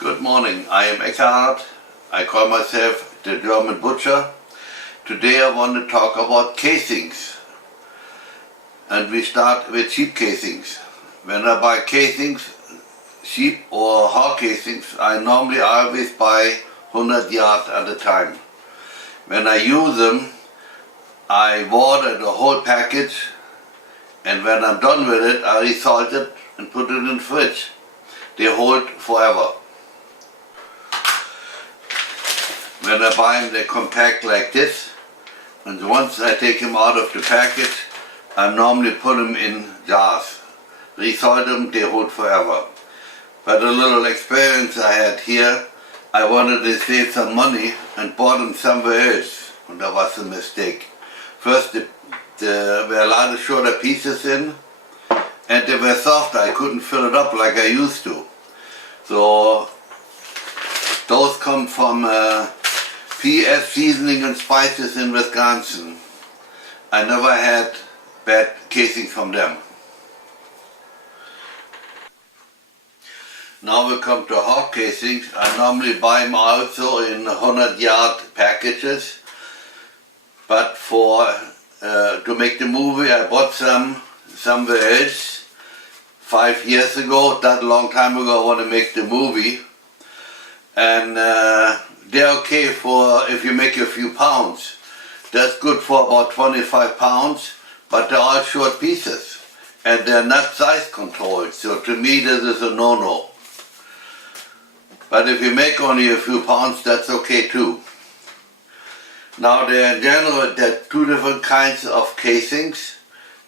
Good morning, I am Eckhard. I call myself the German Butcher. Today I want to talk about casings. And we start with sheep casings. When I buy casings, sheep or hog casings, I normally always buy 100 yards at a time. When I use them, I water the whole package, and when I'm done with it, I resalt it and put it in the fridge. They hold forever. When I buy them, they compact like this, and once I take them out of the package, I normally put them in jars. Resalt them, they hold forever. But a little experience I had here, I wanted to save some money and bought them somewhere else, and that was a mistake. First, there were a lot of shorter pieces in, and they were softer. I couldn't fill it up like I used to. So those come from PS Seasoning and Spices in Wisconsin. I never had bad casings from them. Now we come to hog casings. I normally buy them also in 100-yard packages. But for to make the movie, I bought some somewhere else 5 years ago. That long time ago, I want to make the movie, and they're okay for if you make a few pounds. That's good for about 25 pounds, but they're all short pieces, and they're not size controlled. So to me, this is a no-no. But if you make only a few pounds, that's okay too. Now in general, there are two different kinds of casings.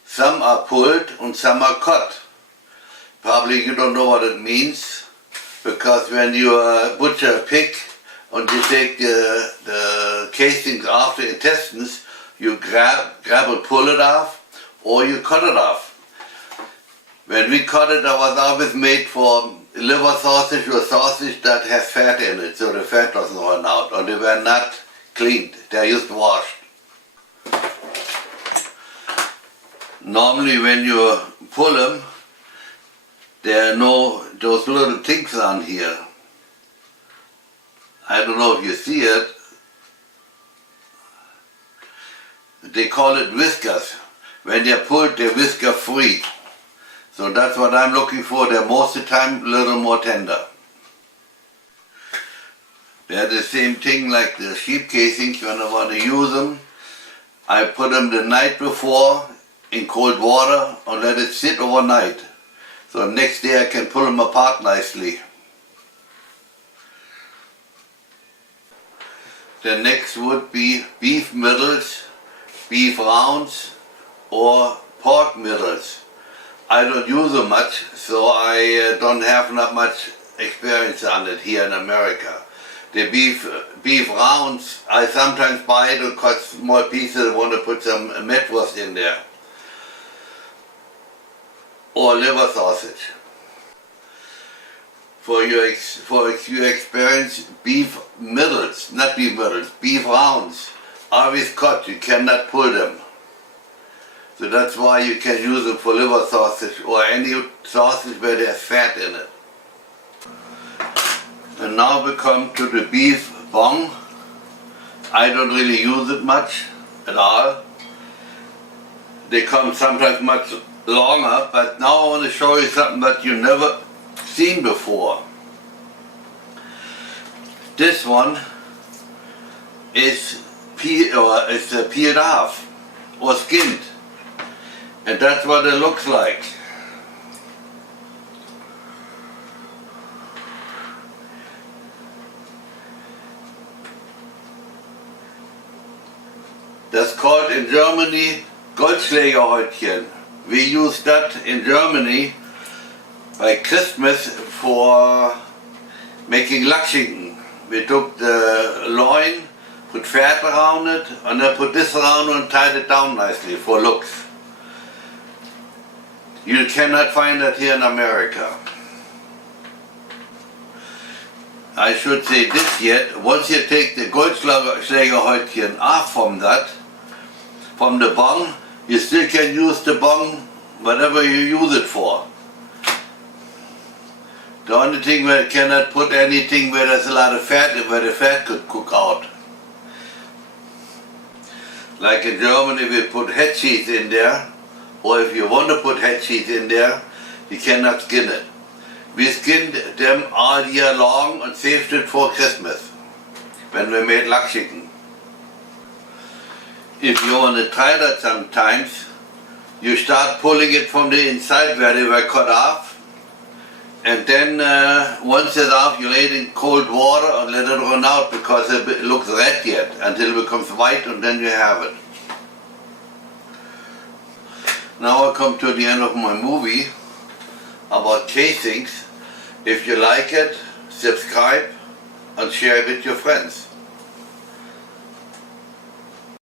Some are pulled and some are cut. Probably you don't know what it means, because when you butcher a pig and you take the casings off the intestines, you grab and pull it off, or you cut it off. When we cut it, I was always made for liver sausage or sausage that has fat in it, so the fat doesn't run out, or they were not cleaned, they're just washed. Normally when you pull them, there are no those little things on here. I don't know if you see it. They call it whiskers. When they're pulled, they're whisker free. So that's what I'm looking for. They're most of the time a little more tender. They're the same thing like the sheep casings. When I want to use them, I put them the night before in cold water and let it sit overnight. So next day I can pull them apart nicely. The next would be beef middles, beef rounds, or pork middles. I don't use them much, so I don't have not much experience on it here in America. The beef rounds, I sometimes buy it because small pieces. I want to put some metwurst in there, or liver sausage. For your experience, beef middles, not beef middles, beef rounds, always cut. You cannot pull them. So that's why you can use them for liver sausage or any sausage where there's fat in it. And now we come to the beef bung. I don't really use it much at all. They come sometimes much longer, but now I want to show you something that you never seen before. This one is peeled off or skinned, and that's what it looks like. That's called in Germany Goldschlägerhäutchen. We use that in Germany by Christmas for making Lackschinken. We took the loin, put fat around it, and then put this around and tied it down nicely for looks. You cannot find that here in America. I should say this yet, once you take the Goldschlägerhäutchen off from the bung, you still can use the bung whatever you use it for. The only thing where you cannot put anything where there's a lot of fat, where the fat could cook out. Like in Germany, we put head cheese in there, or if you want to put head cheese in there, you cannot skin it. We skinned them all year long and saved it for Christmas, when we made luck chicken. If you want to try that sometimes, you start pulling it from the inside where they were cut off, and then once it's off, you lay it in cold water and let it run out because it looks red yet, until it becomes white, and then you have it. Now I come to the end of my movie about casings. If you like it, subscribe and share it with your friends.